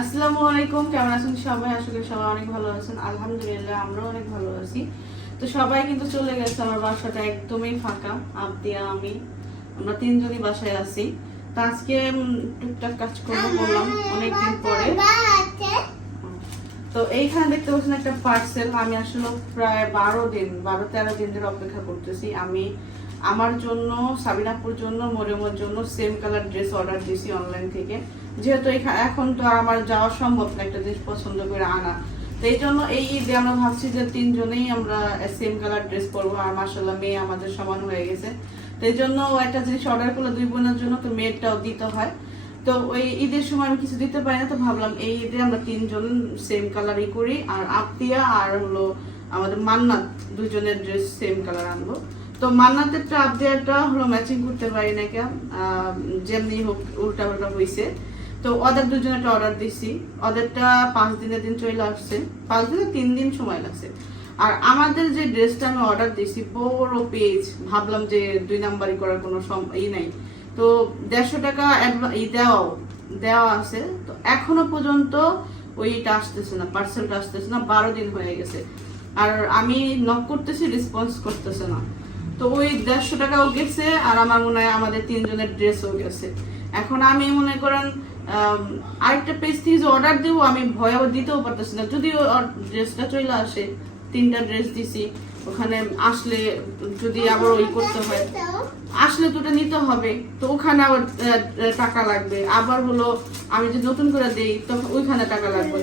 আসসালামু আলাইকুম, কেমন আছেন সবাই? আসলে সবাই অনেক ভালো আছেন। আলহামদুলিল্লাহ, আমরাও অনেক ভালো আছি। তো সবাই কিন্তু চলে গেছে, আমার বাসাটা একদমই ফাঁকা। আমি, আমরা তিনজনই বাসায় আছি। তো আজকে টুকটাক কাজ করব বললাম, অনেকদিন পরে। তো এইখানে দেখতে পাচ্ছেন একটা পার্সেল আমি আসলে প্রায় বারো দিন, বারো তেরো দিন ধরে অপেক্ষা করতেছি। আমি আমার জন্য, সাবিনাপুর জন্য, মরিয়মের জন্য সেম কালার ড্রেস অর্ডার দিয়েছি অনলাইন থেকে। যেহেতু এখন তো আমার যাওয়া সম্ভব না একটা জিনিস পছন্দ করে আনা। তো এই জন্য এই ঈদে আমরা ভাবছি যে তিনজনেই আমরা সেম কালার ড্রেস পরবো। আর মাসাল্লাহ মেয়ে আমাদের সমান হয়ে গেছে। তো এই জন্য একটা জিনিস অর্ডার করলে দুই বোনের জন্য, তো মেয়েরটাও দিতে হয়। তো ওই ঈদের সময় আমি কিছু দিতে পারি না, তো ভাবলাম এই ঈদে আমরা তিনজন সেম কালারই করি। আর আপিয়া আর হলো আমাদের মান্নাত দুজনের ড্রেস সেম কালার আনব। তো মান্নাতেরটা আপিয়াটা হলো ম্যাচিং করতে পারি না কেন? যেমনি হোক উল্টা উল্টা হয়েছে তো ওদের দুজনে একটা অর্ডার দিছি। ওদেরটা পাঁচ দিনের দিন চলে আসছে। পাঁচ দিনে তিন দিন সময় লাগছে। আর আমাদের যে ড্রেসটা আমি অর্ডার দিছি, বড় পেজ ভাবলাম যে দুই নাম্বারই করার কোনো ই নাই। তো দেড়শো টাকা ই দেওয়াও, দেওয়া আছে। তো এখনও পর্যন্ত ওইটা আসতেছে না পার্সেলটা আসতেছে না, বারো দিন হয়ে গেছে। আর আমি নক করতেছি রেসপন্স করতেছে না। তো ওই দেড়শো টাকাও গেছে আর আমার মনে হয় আমাদের তিনজনের ড্রেসও গেছে। এখন আমি মনে করেন আরেকটা পেজ থেকে যে অর্ডার আমি ভয়ও দিতেও পারতেছি না। যদি ড্রেসটা চলে আসে, তিনটা ড্রেস দিছি, ওখানে আসলে যদি আবার ওই করতে হয়। আসলে নিতে হবে, তো ওখানে আবার টাকা লাগবে। আবার হলো আমি যে নতুন করে দেই, তো ওইখানে টাকা লাগবে।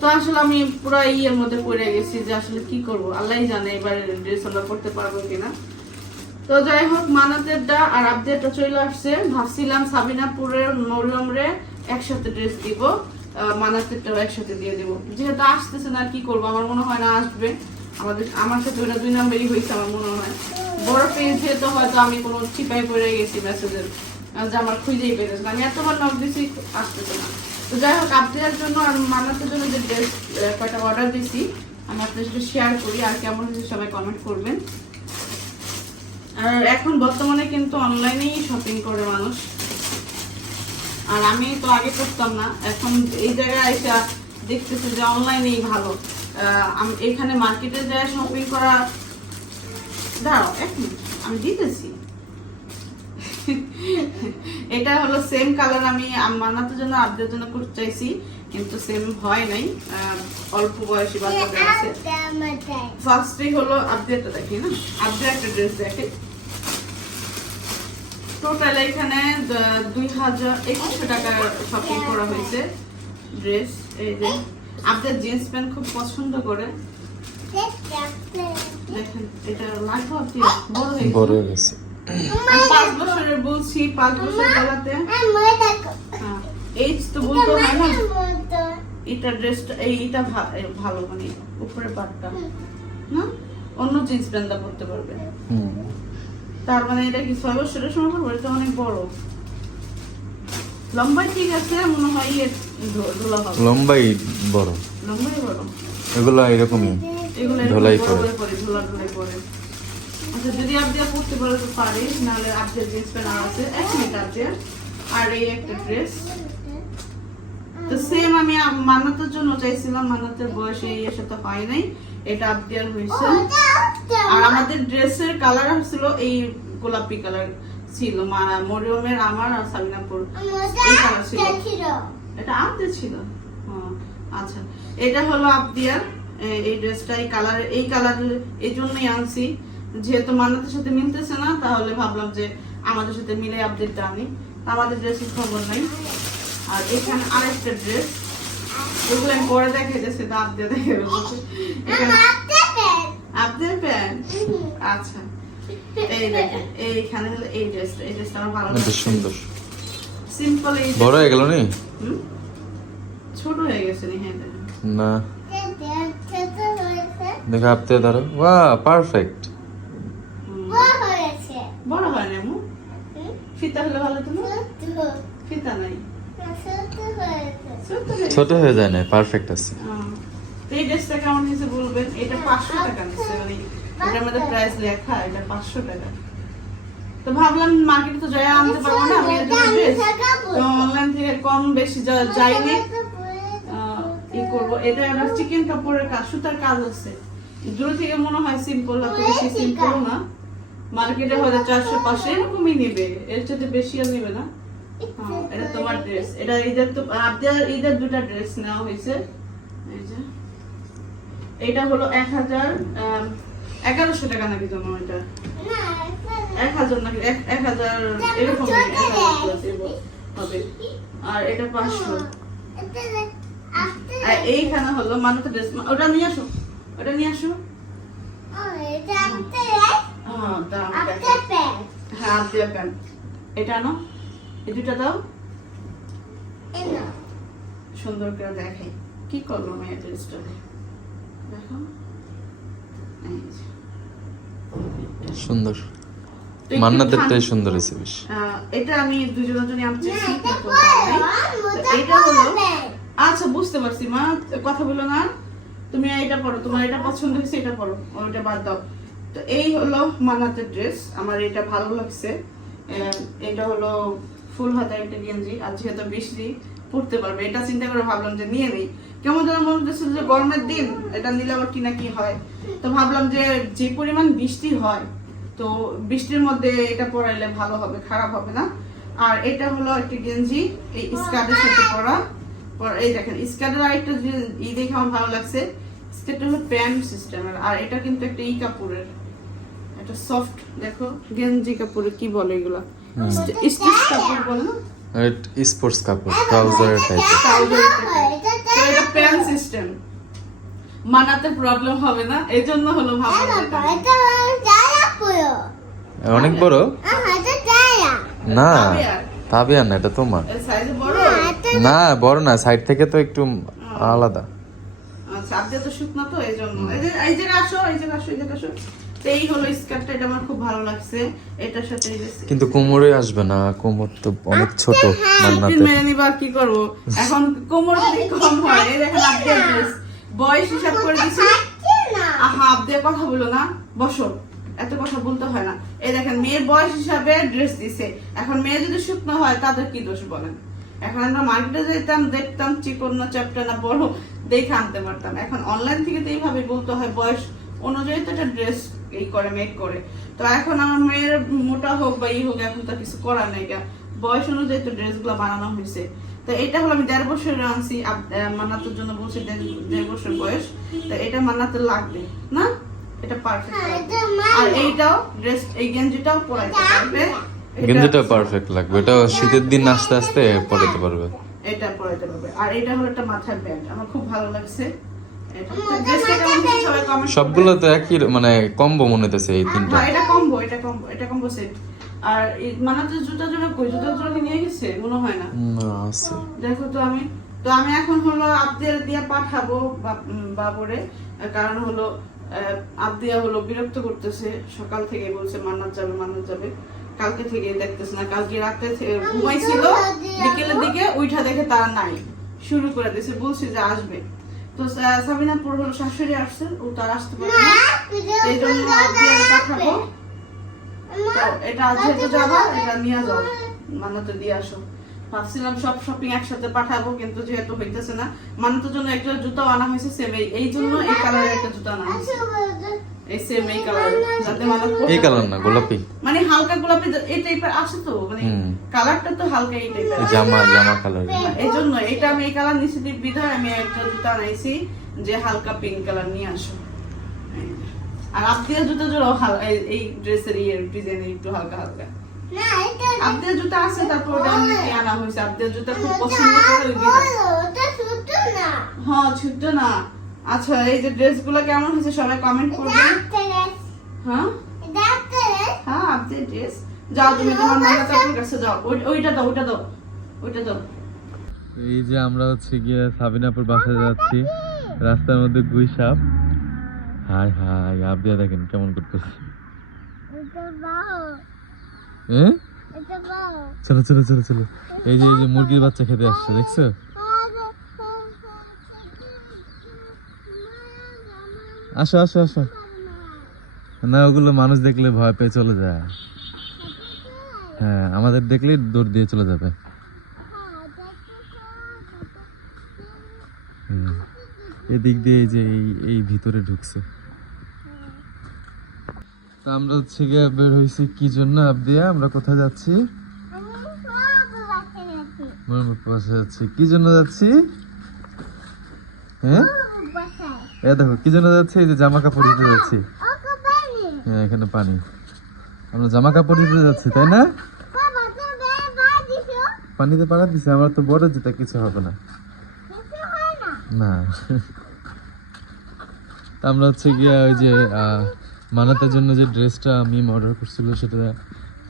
তো আসলে আমি পুরো ইয়ের মধ্যে পড়ে গেছি যে আসলে কি করব? আল্লাহই জানে এবার ড্রেস আমরা করতে পারব কিনা। তো যাই হোক মানাতেরটা আর আপডেটটা চলে আসছে। ভাবছিলাম সাবিনাপুরের মরিয়মরে একসাথে ড্রেস দিব মানাতেরটাও একসাথে দিয়ে দিব। যেহেতু আসতেছে না, আর কি করব? আমার মনে হয় না আসবে। আমাদের, আমার সাথে ওটা দুই নাম্বারই হয়েছে আমার মনে হয়। বড় পেজ যেহেতু, হয়তো আমি কোনো চিপাই পড়ে গেছি মেসেজের যে আমার খুঁজেই পেরেছে আমি এতবার নক দিছি, আসতেছে না। তো যাই হোক আপডেটের জন্য আর মানাতের জন্য যে ড্রেস কয়টা অর্ডার দিছি, আমি আপনার সাথে শেয়ার করি। আর কেমন হয়েছে সবাই কমেন্ট করবেন। আর এখন বর্তমানে কিন্তু অনলাইনেই শপিং করে মানুষ। আর আমি তো আগে করতাম না এখন এই জায়গায় এসে দেখতেছি যে অনলাইনেই ভালো। এখানে মার্কেটে যায় শপিং করা দাঁড়াও এক মিনিট আমি দিতেছি। এটা হলো সেম কালার আমি মানাতে জন্য আপদের জন্য করতে চাইছি কিন্তু সেম হয় নাই। অল্প বয়সী বাচ্চাদের আছে। ফার্স্টে হলো আপডেটটা দেখি না আপডেট একটা ড্রেস দেখে। টোটাল এখানে দুই হাজার একুশশো টাকা শপিং করা হয়েছে ড্রেস এই যে। আপনার জিন্স প্যান্ট খুব পছন্দ করে। দেখেন এটা লাগবে বড় হয়ে গেছে। পাঁচ বছরের বলছি পাঁচ বছর বেলাতে এইজ তো বলতে হয় না। এটা ড্রেসটা এই এটা ভা- এ, ভালো মানে পাটটা না? অন্য জিন্স প্যান্টটা পরতে পারবে। হুম। তার মানে এটা কি ছয় বছরের সময় পরবো এটা অনেক বড়? লম্বাই ঠিক আছে মনে হয় ইয়ে ধো- ধোলা হবে। লম্বাই বড়। লম্বাই বড়। এগুলো এরকমই এগুলো ধোলাই। করে। পরে ঝোলা ঝোলাই পরে আচ্ছা যদি আপনি পড়তে পারে তো পারি নাহলে আপনি জিন্স প্যান্ট আছে। এক মিনিট আপনি আর এই একটা ড্রেস তো সেম আমি মান্নাতের জন্য চাইছিলাম মান্নাতের বয়সে এই তো হয় নাই। এটা আপডিয়ার হয়েছে। আর আমাদের ড্রেসের কালার ছিল এই গোলাপি কালার ছিল। মা- মরিয়মের আমার আর সাবিনাপুর। এই কালার ছিল। এটা ছিল? আচ্ছা। এটা হলো আপদিয়ার এই ড্রেসটা এই কালার এই কালার এই জন্যই আনছি। যেহেতু মান্নাতের সাথে মিলতেছে না তাহলে ভাবলাম যে আমাদের সাথে মিলে আপডেটটা আনি। আমাদের ড্রেসের খবর নাই। আর এখানে আরেকটা ড্রেস এগুলো আমি পরে দেখে যাচ্ছে দাঁত দিয়ে দেখে বলছি আপদের প্যান্ট। আচ্ছা। এই দেখেন এইখানে হলো এই ড্রেসটা এই ড্রেসটা আমার ভালো বেশ সুন্দর। সিম্পল এই বড় হয়ে গেল নি? ছোট হয়ে গেছে নি হ্যাঁ না। দেখো আপতে ধরো। ওয়া পারফেক্ট বড় হয় না মু? ফিতা হলে ভালো তো না ফিতা নাই। ছোট হয়ে যায় না পারফেক্ট আছে। তো এই ড্রেসটা কেমন হয়েছে বলবেন? এটা পাঁচশো টাকা নিচ্ছে মানে এটার মধ্যে প্রাইস লেখা এটা পাঁচশো টাকা। তো ভাবলাম মার্কেটে তো যাই আনতে পারব না আমি ড্রেস তো অনলাইন থেকে কম বেশি যাইনি। ই করব। এটা একটা চিকেন কাপড়ের কাজ সুতার কাজ আছে। দূর থেকে মনে হয় সিম্পল এত বেশি সিম্পল না। মার্কেটে হয়তো চারশো পাঁচশো এরকমই নেবে এর সাথে বেশি আর নেবে না। হ্যাঁ, এটা তোমার ড্রেস এটা ঈদের তো আপনার ঈদের দুটা ড্রেস নেওয়া হয়েছে। এই যে। এটা হলো এক হাজার এগারোশো টাকা নাকি জমা এটা এক হাজার নাকি? এক এক হাজার এরকম হবে। আর এটা পাঁচশো। এইখানে হলো মানুষ ড্রেস ওটা নিয়ে আসো। ওটা নিয়ে আসো। হ্যাঁ হ্যাঁ এটা আনো। এই দুটা দাও। সুন্দর করে দেখাই কি করল মেয়ে ড্রেসটা দেখো। সুন্দর। মান্নাতেরটাই সুন্দর হয়েছে বেশ। এটা আমি দুজনের জন্য আমি এটা হলো আচ্ছা বুঝতে পারছি মা কথা বলো না। তুমি এটা পড়ো তোমার এটা পছন্দ হয়েছে এটা পড়ো ওইটা বাদ দাও। তো এই হলো মানাতের ড্রেস আমার এটা ভালো লাগছে। আহ, এটা হলো ফুল হাতা একটা গেঞ্জি আর যেহেতু বৃষ্টি, পড়তে পারবে। এটা চিন্তা করে ভাবলাম যে নিয়ে নিই। কেমন যেন মনে হচ্ছে যে গরমের দিন, এটা নিলে আবার কি না কি হয়। তো ভাবলাম যে যে পরিমাণ বৃষ্টি হয়, তো বৃষ্টির মধ্যে এটা পরাইলে ভালো হবে, খারাপ হবে না। আর এটা হলো একটি গেঞ্জি, এই স্কার্টের সাথে পরা। এই দেখেন, স্কার্টের আরেকটা ই দেখে আমার ভালো লাগছে। স্কার্টটা হলো প্যান্ট সিস্টেমের, আর এটা কিন্তু একটা ই কাপড়ের। একটা সফট, দেখো, গেঞ্জি কাপড়ের, কি বলে এগুলা? না স্পোর্টস কাপড় ট্রাউজার টাইপের Trouser type-এর। তো এটা প্যান্ট সিস্টেম মানাতে প্রবলেম হবে না এই জন্য হলো ভাবলাম যে এটা- অনেক বড়? না তাবিয়া না এটা তোমার। এর সাইজ বড়? না বড় না সাইড থেকে তো একটু আলাদা। আচ্ছা আপনি তো শুকনো তো এই জন্য এই যে এই আসো এই জায়গায় আসো এই জায়গায় আসো। এই হলো স্কার্টটা এটা আমার খুব ভালো লাগছে। এটার সাথে এই কিন্তু কোমরে আসবে না কোমর তো অনেক ছোট শিল্পীর মান্নাতের মেনে নিবা কি করব? এখন কোমর যদি কম হয়। এই দেখেন আপডেট ড্রেস বয়স হিসাব করে দিছি। আহা আপ দিয়ে কথা বলো না। বসো। এত কথা বলতে হয় না। এই দেখেন মেয়ের বয়স হিসাবে ড্রেস দিছে। এখন মেয়ে যদি শুকনো হয় তাদের কি দোষ বলেন? এখন আমরা মার্কেটে যেতাম দেখতাম চিকন না চ্যাপটা না বড় দেখে আনতে পারতাম। এখন অনলাইন থেকে তো এইভাবে বলতে হয় বয়স অনুযায়ী তো একটা ড্রেস এই করে মেক করে। তো এখন আমার মেয়ের মোটা হোক বা ই হোক এখন তো কিছু করার নেই গা। বয়স অনুযায়ী তো ড্রেসগুলো বানানো হয়েছে তো এটা হলো আমি দেড় বছরের আনছি মান্নাতের জন্য বলছি দেড় বছর বয়স। তো এটা মান্নাতের লাগবে না? এটা পারফেক্ট আর এইটাও ড্রেস এই গেঞ্জিটাও পরাইতে পারবে। গেঞ্জিটা পারফেক্ট লাগবে এটা শীতের দিন আস্তে আস্তে পরাতে পারবে। এটা পরাইতে পারবে। আর এটা হলো একটা মাথার ব্যান্ড আমার খুব ভালো লাগছে। তো সবগুলো তো একই মানে কম্বো মনে হইতেছে এই তিনটা। হ্যাঁ এটা কম্বো এটা কম্বো এটা কম্বো সেট আর এই মানাতে জুতা জোড়া কই? জুতা জোড়া নিয়ে গেছে? মনে হয় না। না আছে। দেখো তো আমি। তো আমি এখন হলো আবদিয়া দিয়ে পাঠাবো বাবরে। কারণ হলো আবদিয়া হলো বিরক্ত করতেছে। সকাল থেকে বলছে মান্নাত যাবে মান্নাত যাবে। কালকে থেকে দেখতেছে না। কালকে রাতে ঘুমাইছিল। বিকেলের দিকে উইঠা দেখে তারা নাই। শুরু করে দিয়েছে। বলছে যে আসবে। তো সাবিনা পুরো হলো শাশুড়ি আসছে ও তার আসতে পারবে না। এই জন্য পাঠাবো। তো এটা যেহেতু যাব এটা নিয়ে যাও। মান্নাতে দিয়ে আসো। ভাবছিলাম সব শপিং একসাথে পাঠাবো কিন্তু যেহেতু হইতেছে না মান্নাতের জন্য একটা জুতো আনা হয়েছে সেম এই জন্য এই কালারের একটা জুতো আনা হয়েছে। এই সেম এই কালার যাতে এই কালার না গোলাপি। মানে হালকা গোলাপি এই টাইপের তো মানে কালারটা তো হালকা এই টাইপের জামা জামা কালার এই জন্য এটা আমি এই কালার নিচে দিয়ে বিধায় আমি একটা জুতো আনাইছি যে হালকা পিঙ্ক কালার নিয়ে আসো। আর আপনার জুতো জোড়াও এই ড্রেসের ইয়ে ডিজাইন একটু হালকা হালকা। আপনার জুতো আছে তারপর ওটা আমি আনা হয়েছে? আপনার জুতো খুব পছন্দ করে ওই হ্যাঁ ছোট না। আচ্ছা এই যে ড্রেসগুলো কেমন হয়েছে সবাই কমেন্ট করবেন হ্যাঁ? হ্যাঁ আপনার ড্রেস যাও তুমি তোমার মায়ের কাপড় কাছে যাও। ওইটা দাও ওইটা দাও ওইটা দাও। এই যে আমরা হচ্ছে গিয়ে সাবিনাপুর বাসায় যাচ্ছি। রাস্তার মধ্যে গুই সাপ। হাই হাই আবদিয়া দেখেন কেমন করতেছে। হ্যাঁ চলো চলো চলো চলো। এই যে এই যে মুরগির বাচ্চা খেতে আসছে দেখছ? আসো আসো আসো। না ওগুলো মানুষ দেখলে ভয় পেয়ে চলে যায়। হ্যাঁ আমাদের দেখলেই দৌড় দিয়ে চলে যাবে। এদিক দিয়ে এই যে এই ভিতরে ঢুকছে। তা আমরা হচ্ছে গিয়ে বের হয়েছি, কি জন্য আবদিয়া? আমরা কোথায় যাচ্ছি? যাচ্ছি। কি জন্য যাচ্ছি? হ্যাঁ? এ দেখো, কি জন্য যাচ্ছি? এই যে জামা কাপড় দিতে যাচ্ছি। হ্যাঁ এখানে পানি। আমরা জামা কাপড় দিতে যাচ্ছি, তাই না? পানিতে পাড়া দিছে, আমার তো বড় জুতা, কিছু হবে না। না। আমরা হচ্ছে গিয়া ওই যে মান্নাতের জন্য যে ড্রেসটা আমি অর্ডার করছিল সেটা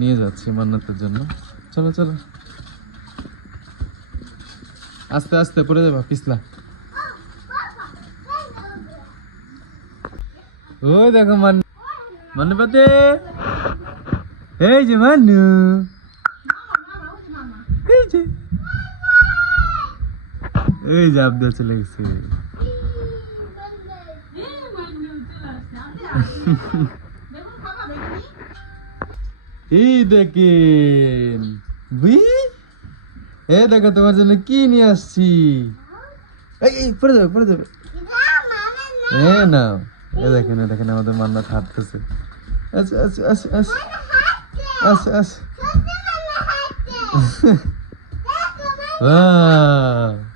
নিয়ে যাচ্ছি মান্নাতের জন্য। চলো চলো। আস্তে আস্তে পড়ে যাবা, পিছলা। ওই দেখো মান মানু পাতে এই যে মানু এই যে। এই যে আবদা চলে গেছে। এই দেখেন। বুই এ দেখো তোমার জন্য কি নিয়ে আসছি? এই এই পড়ে যাবে পড়ে যাবে। এ না এ দেখেন এ দেখেন আমাদের মান্নাত হাঁটতেছে। আচ্ছা আচ্ছা আচ্ছা আচ্ছা। আচ্ছা আচ্ছা।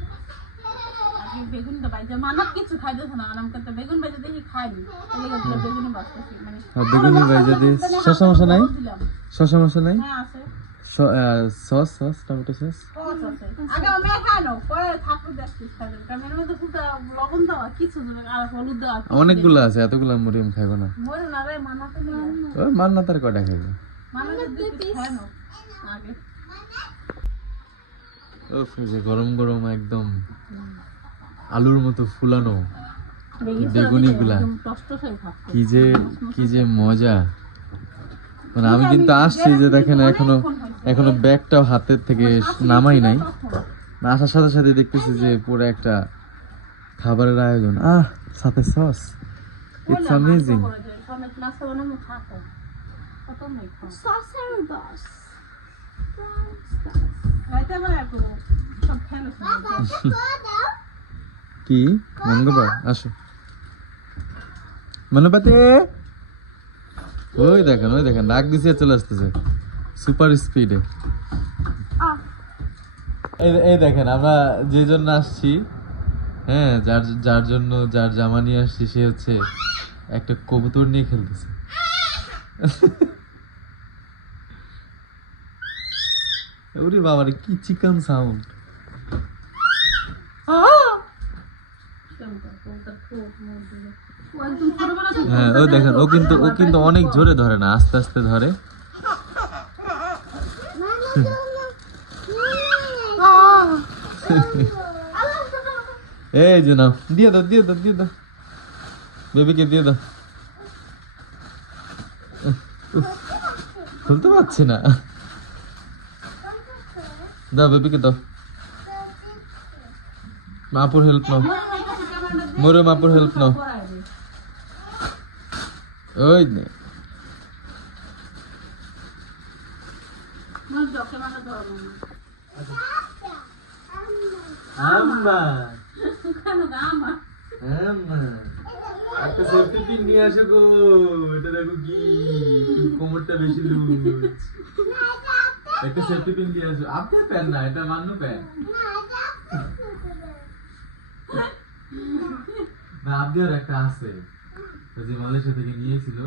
বেগুন বাইজা মানব কিছু খাইতেছে না আমাকে তো বেগুন বাইজা দেখি খাইনি বেগুনি বাঁচতেছি মানে আর বেগুনি দিয়ে শশা মশা নাই? দিলাম মশা নাই? হ্যাঁ আছে। Sauce sauce tomato sauce? আগে আমি খাইলো পরে ঠাকুর দেখছি কারণ এর মধ্যে শুধু লবণ দেওয়া কিছু আর হলুদ অনেকগুলো আছে এতগুলো মরিয়ম খাইবো না। মরে না রে মানাতে ও মান্না তার কটা খাইবে? দুই খাইনো আগে। যে গরম গরম একদম আলুর মতো ফুলানো হয়ে থাকতো কি যে কি যে মজা। মানে আমি কিন্তু আসছি যে দেখেন এখনও এখনও ব্যাগটাও হাতের থেকে নামাই নাই। আসার সাথে সাথে দেখতেছি যে পুরো একটা খাবারের আয়োজন। আহ সাথে সস। ইটস অ্যামেজিং সমেত কি? মনগোবা আসো। মনোপাতে ওই দেখেন ওই দেখেন ডাক দিছে চলে আসতেছে। সুপার স্পিডে। এই এই দেখেন আমরা যে জন্য আসছি হ্যাঁ যার যার জন্য যার জামা নিয়ে আসছি সে হচ্ছে একটা কবুতর নিয়ে খেলতেছে। ওরে বাবা রে কি চিকন সাউন্ড হ্যাঁ ও দেখেন ও কিন্তু ও কিন্তু অনেক জোরে ধরে না আস্তে আস্তে ধরে। এই যে নাও দিয়ে দাও দিয়ে দাও দিয়ে দাও। বেবিকে দিয়ে দাও। খুলতে পারছি না। দাও বেবিকে দাও। মাপুর হেল্প নাও। মোরে মাপুর হেল্প নাও। ওই নে। আম্মা। আম্মা। নিয়ে গো। এটা কি? কোমরটা বেশি লুজ। একটা সেফটি পিন নিয়ে আসো আপনার প্যান না এটা মান্নু প্যান না আপনার একটা আছে। যে মালয়েশিয়া থেকে নিয়েছিল?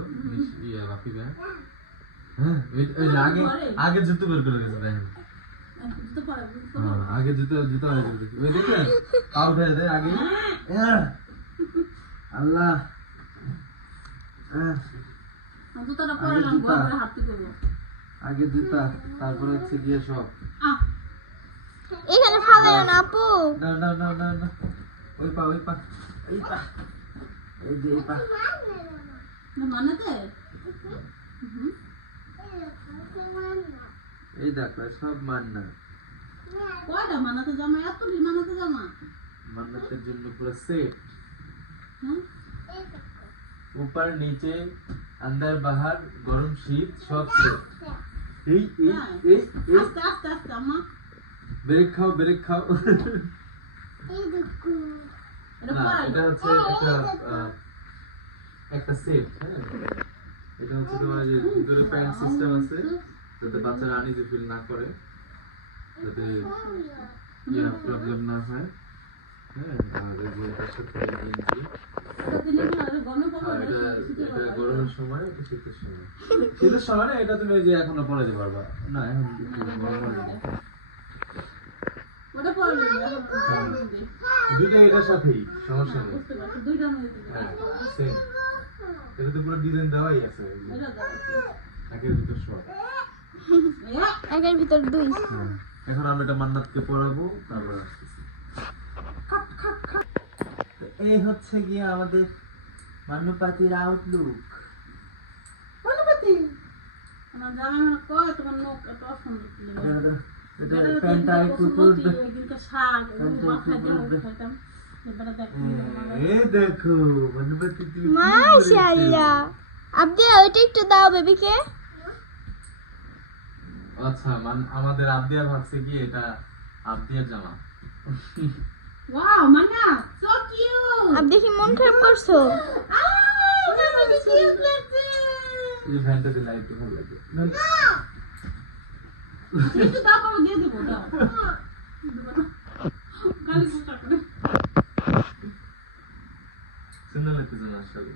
ইয়ে বাপি ব্যাগ হ্যাঁ আগে আগে জুতো বের করে গেছে হ্যাঁ, জুতো জুতো দেয় আগে। আল্লাহ। আহ, জুতাটা আগে জুতা তারপরে হচ্ছে গিয়ে সব আহ এখানে ফালায় না আপু না না না না না ওই পা ওই পা এই পা এই যে এই পা না মানাতে এই দেখো সব মান্না কয়টা মানাতে জামা এত মানাতে জামা মান্নাতের জন্য পুরো সেট হ্যাঁ ऊपर नीचे अंदर बाहर गरम शीत सब सेट এই এই এই এই। আস্তে আস্তে আস্তে আম্মা। ব্রেক খাও ব্রেক খাও। এটা হচ্ছে একটা আহ, একটা সেট হ্যাঁ। এটা হচ্ছে তোমার যে ভিতরে প্যান্ট সিস্টেম আছে যাতে বাচ্চারা আনিজে ফিল না করে যাতে ইয়া প্রবলেম না হয়। শীতের সময় না এটা তুমি যে এখনও পরে দিতে পারবা না এখন দুইটা এটার সাথেই সমস্যা নেই এটা তো পুরো ডিজাইন দেওয়াই আছে ভিতর সব ভিতর দুই হ্যাঁ। এখন আমরা এটা মান্নাতকে পড়াবো তারপর এই হচ্ছে গিয়ে আমাদের মান্নপাতির আউটলুক আমার জামাই মানে কয় তোমার নখ এত সুন্দর ছিল। প্যান্টটা একটু তুলবে ছিল, শাক, প্যান্টটা মাথায় দিয়ে তুলবে। দেখো, এই দেখো মান্নপাতি তুমি কি মাশাআল্লাহ আব্দি ওইটা একটু দাও বেবিকে। আচ্ছা মান আমাদের আবদিয়া ভাবছে কি? এটা আবদিয়ার জামা। Wow, Mana, so cute! আব্দি কি মন খারাপ করছ Ah, Mama, কি cute লাগছে! এই ফ্যানটা দিলে একটু ভালো লাগে দাও, বাবা, দিয়ে দেবো, দাও। খালি কুচটা করে। সুন্দর লাগতেছে না আসলে